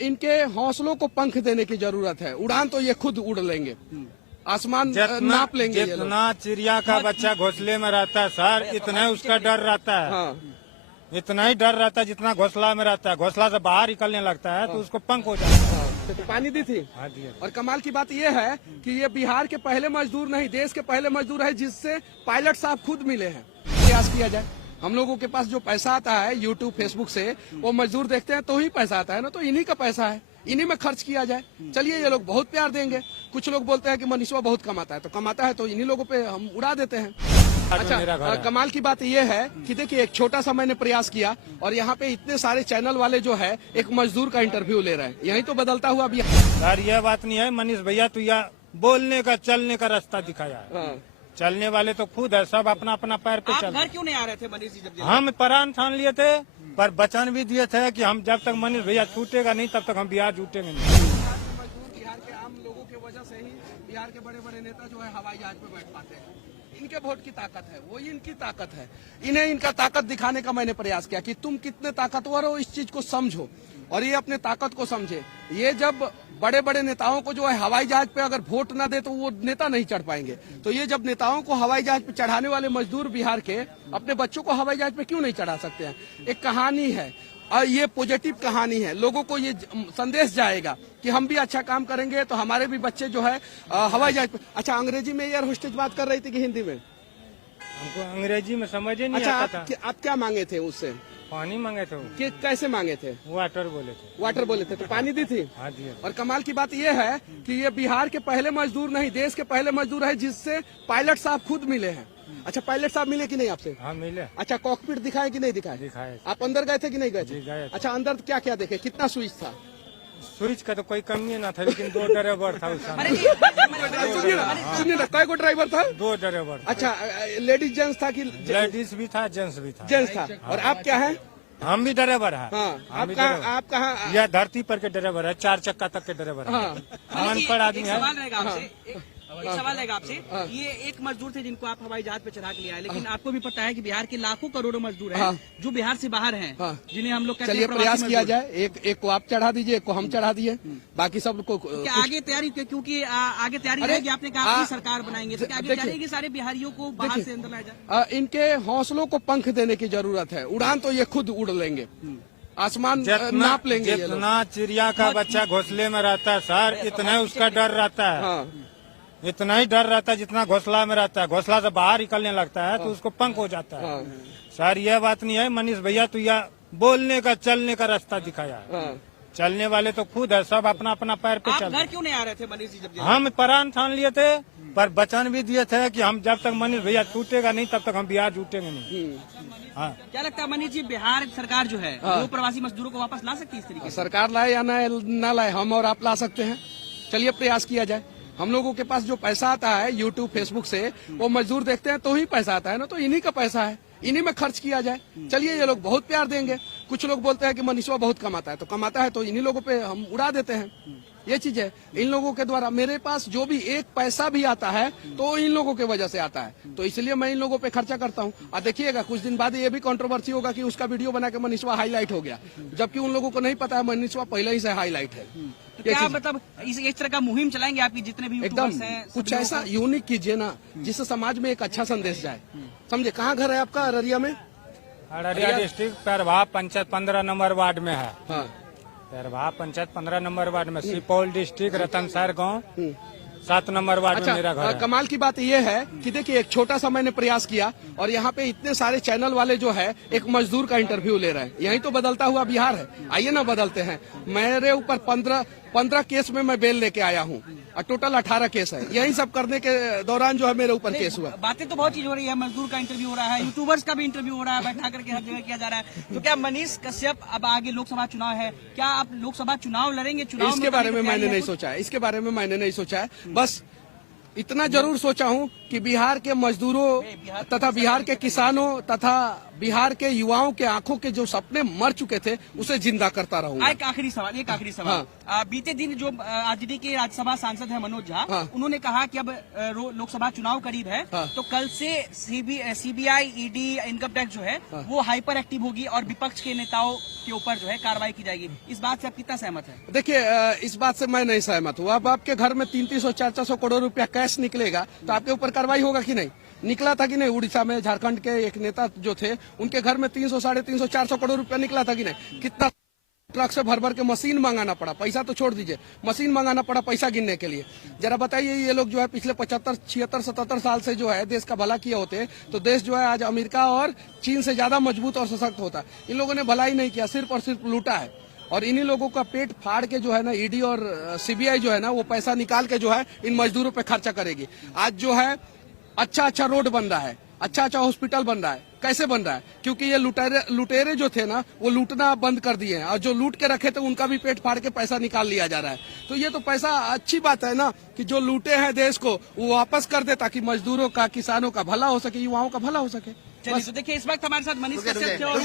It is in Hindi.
इनके हौसलों को पंख देने की जरूरत है। उड़ान तो ये खुद उड़ लेंगे, आसमान नाप लेंगे। जितना चिड़िया का बच्चा घोंसले में रहता है सर, इतना ही उसका डर रहता है। हाँ। इतना ही डर रहता है जितना घोंसला में रहता है। घोंसला से बाहर निकलने लगता है तो उसको पंख हो जाता है। तो पानी दी थी। हाँ दिया। और कमाल की बात यह है कि ये बिहार के पहले मजदूर नहीं, देश के पहले मजदूर है जिससे पायलट साहब खुद मिले हैं। प्रयास किया जाए। हम लोगों के पास जो पैसा आता है यूट्यूब फेसबुक से, वो मजदूर देखते हैं तो ही पैसा आता है ना, तो इन्हीं का पैसा है, इन्हीं में खर्च किया जाए। चलिए, ये लोग बहुत प्यार देंगे। कुछ लोग बोलते हैं कि मनीषवा बहुत कमाता है, तो कमाता है तो इन्हीं लोगों पे हम उड़ा देते हैं। अच्छा, कमाल की बात यह है कि देखिए, एक छोटा सा मैंने प्रयास किया और यहाँ पे इतने सारे चैनल वाले जो है एक मजदूर का इंटरव्यू ले रहे हैं। यही तो बदलता हुआ अभी सर, यह बात नहीं है मनीष भैया, तो यह बोलने का चलने का रास्ता दिखाया है। चलने वाले तो खुद है, सब अपना अपना पैर पे चल। घर क्यों नहीं आ रहे थे मनीष जी जब? हम प्राण ठान लिए थे, पर वचन भी दिए थे कि हम जब तक मनीष भैया छूटेगा नहीं तब तक हम बिहार छूटेंगे नहीं। बिहार के आम लोगों की वजह से ही बिहार के बड़े बड़े नेता जो है हवाई जहाज पे बैठ पाते हैं। इनके वोट की ताकत है, वो इनकी ताकत है। इन्हें इनका ताकत दिखाने का मैंने प्रयास किया कि तुम कितने ताकतवर हो, इस चीज को समझो और ये अपने ताकत को समझे। ये जब बड़े बड़े नेताओं को जो है हवाई जहाज पे अगर वोट ना दे तो वो नेता नहीं चढ़ पाएंगे। तो ये जब नेताओं को हवाई जहाज पे चढ़ाने वाले मजदूर बिहार के अपने बच्चों को हवाई जहाज पे क्यों नहीं चढ़ा सकते हैं? एक कहानी है और ये पॉजिटिव कहानी है। लोगों को ये संदेश जाएगा कि हम भी अच्छा काम करेंगे तो हमारे भी बच्चे जो है हवाई जहाज पे। अच्छा, अंग्रेजी में एयर होस्टेज बात कर रही थी कि हिंदी में? हमको अंग्रेजी में समझ ही नहीं आता था। आप क्या मांगे थे उससे? पानी मांगे थे। कैसे मांगे थे? वाटर बोले थे। वाटर बोले थे, तो पानी दी थी। हाँ दिया। और कमाल की बात यह है कि ये बिहार के पहले मजदूर नहीं, देश के पहले मजदूर है जिससे पायलट साहब खुद मिले हैं। अच्छा, पायलट साहब मिले कि नहीं आपसे? हाँ मिले। अच्छा, कॉकपिट दिखाए कि नहीं दिखाए? दिखाए। आप अंदर गए थे कि नहीं गए थे? गए। अच्छा, अंदर क्या क्या देखे? कितना स्विच था? स्विच का तो कोई कमी ना था, लेकिन 2 ड्राइवर था उस समय। सुनिए ना, कई को ड्राइवर था? 2 ड्राइवर। अच्छा, लेडीज जेंट्स था कि? लेडीज भी था, जेंट्स भी था। जेंट्स था। और आप क्या है? हम भी ड्राइवर है। हाँ, आप कहाँ? यह धरती पर के ड्राइवर है, 4 चक्का तक के ड्राइवर है। अनपढ़ आदमी है। एक सवाल रहेगा आपसे। ये एक मजदूर थे जिनको आप हवाई जहाज पे चढ़ा के ले आए, लेकिन आपको भी पता है कि बिहार के लाखों करोड़ों मजदूर हैं जो बिहार से बाहर हैं, जिन्हें हम लोग कहते हैं। चलिए, प्रयास किया जाए। एक को आप चढ़ा दीजिए, एक को हम चढ़ा दिए, बाकी सब को आगे तैयारी, क्योंकि आगे तैयारी रहेगी। आपने कहा अपनी सरकार बनाएंगे, तो आगे तैयारी कि सारे बिहारियों को बाहर से अंदर लाया जाए। इनके हौसलों को पंख देने की जरूरत है। उड़ान तो ये खुद उड़ लेंगे, आसमान नाप लेंगे। जितना चिड़िया का बच्चा घोंसले में रहता है सर, इतना ही उसका डर रहता है। इतना ही डर रहता है जितना घोंसला में रहता है। घोंसला से बाहर निकलने लगता है तो उसको पंख हो जाता है। सर, यह बात नहीं है मनीष भैया, तो यह बोलने का चलने का रास्ता दिखाया है। चलने वाले तो खुद है, सब अपना अपना पैर पे चल। घर क्यों नहीं आ रहे थे मनीष जी जब? हम प्राण ठान लिए थे, पर वचन भी दिए थे कि हम जब तक मनीष भैया छूटेगा नहीं तब तक हम बिहार छूटेंगे नहीं। हाँ। क्या लगता है मनीष जी, बिहार सरकार जो है वो प्रवासी मजदूरों को वापस ला सकती है इस तरीके से? सरकार लाए या ना लाए, हम और आप ला सकते हैं। चलिए, प्रयास किया जाए। हम लोगों के पास जो पैसा आता है यूट्यूब फेसबुक से, वो मजदूर देखते हैं तो ही पैसा आता है ना, तो इन्हीं का पैसा है, इन्हीं में खर्च किया जाए। चलिए, ये लोग बहुत प्यार देंगे। कुछ लोग बोलते हैं कि मनीषवा बहुत कमाता है, तो कमाता है तो इन्हीं लोगों पे हम उड़ा देते हैं। ये चीज है। इन लोगों के द्वारा मेरे पास जो भी एक पैसा भी आता है तो इन लोगों की वजह से आता है, तो इसलिए मैं इन लोगों पे खर्चा करता हूँ। और देखिएगा, कुछ दिन बाद ये भी कंट्रोवर्सी होगा कि उसका वीडियो बना के मनीषवा हाईलाइट हो गया, जबकि उन लोगों को नहीं पता है मनीषवा पहले ही से हाईलाइट है। तो क्या मतलब इस तरह का मुहिम चलाएंगे आपकी जितने भी एकदम कुछ ऐसा यूनिक कीजिए ना, जिससे समाज में एक अच्छा संदेश जाए। समझे? कहाँ घर है आपका? अररिया में? Araria district Pairwa panchayat 15 number ward में है। हाँ, पैरवा पंचायत 15 नंबर वार्ड में। सुपौल डिस्ट्रिक्ट रतनसर गाँव 7 नंबर वार्ड में मेरा घर है। कमाल की बात यह है कि देखिए, एक छोटा सा मैंने प्रयास किया और यहाँ पे इतने सारे चैनल वाले जो है एक मजदूर का इंटरव्यू ले रहे हैं। यही तो बदलता हुआ बिहार है। आइए ना, बदलते हैं। मेरे ऊपर 15 केस में मैं बेल लेके आया हूँ और टोटल 18 केस है। यही सब करने के दौरान जो है मेरे ऊपर केस हुआ। बातें तो बहुत चीज हो रही है, मजदूर का इंटरव्यू हो रहा है, यूट्यूबर्स का भी इंटरव्यू हो रहा है, बैठा करके हर जगह किया जा रहा है। तो क्या मनीष कश्यप, अब आगे लोकसभा चुनाव है, क्या आप लोकसभा चुनाव लड़ेंगे? इसके बारे में मैंने नहीं सोचा है, इसके बारे में मैंने नहीं सोचा है। बस इतना जरूर सोचा हूँ कि बिहार के मजदूरों तथा बिहार के किसानों तथा बिहार के युवाओं के आंखों के जो सपने मर चुके थे उसे जिंदा करता रहूंगा। एक आखिरी सवाल बीते दिन जो आरजेडी के राज्यसभा सांसद है मनोज झा, उन्होंने कहा कि अब लोकसभा चुनाव करीब है, तो कल से सीबीआई, ईडी, इनकम टैक्स जो है वो हाइपर एक्टिव होगी और विपक्ष के नेताओं के ऊपर जो है कार्रवाई की जाएगी। इस बात से आप कितना सहमत है? देखिए, इस बात से मैं नहीं सहमत हूँ। अब आपके घर में 300-400 करोड़ रुपया कैश निकलेगा तो आपके ऊपर कार्रवाई होगा कि नहीं? निकला था कि नहीं? उड़ीसा में झारखंड के एक नेता जो थे उनके घर में 300, 350, 400 करोड़ रुपया निकला था कि नहीं? कितना ट्रक से भर भर के मशीन मंगाना पड़ा, पैसा तो छोड़ दीजिए, मशीन मंगाना पड़ा पैसा गिनने के लिए। जरा बताइए, ये लोग जो है पिछले 75, 76, 77 साल से जो है देश का भला किए होते तो देश जो है आज अमेरिका और चीन से ज्यादा मजबूत और सशक्त होता। इन लोगों ने भलाई नहीं किया, सिर्फ और सिर्फ लूटा है। और इन्हीं लोगों का पेट फाड़ के जो है ना ईडी और सीबीआई जो है ना वो पैसा निकाल के जो है इन मजदूरों पे खर्चा करेगी। आज जो है अच्छा रोड बन रहा है, अच्छा हॉस्पिटल बन रहा है। कैसे बन रहा है? क्योंकि ये लुटेरे जो थे ना वो लूटना बंद कर दिए हैं और जो लूट के रखे थे उनका भी पेट फाड़ के पैसा निकाल लिया जा रहा है। तो ये तो पैसा अच्छी बात है ना कि जो लूटे हैं देश को वो वापस कर दे ताकि मजदूरों का, किसानों का भला हो सके, युवाओं का भला हो सके। चलिए, तो देखिए इस वक्त हमारे साथ मनीष कश्यप थे और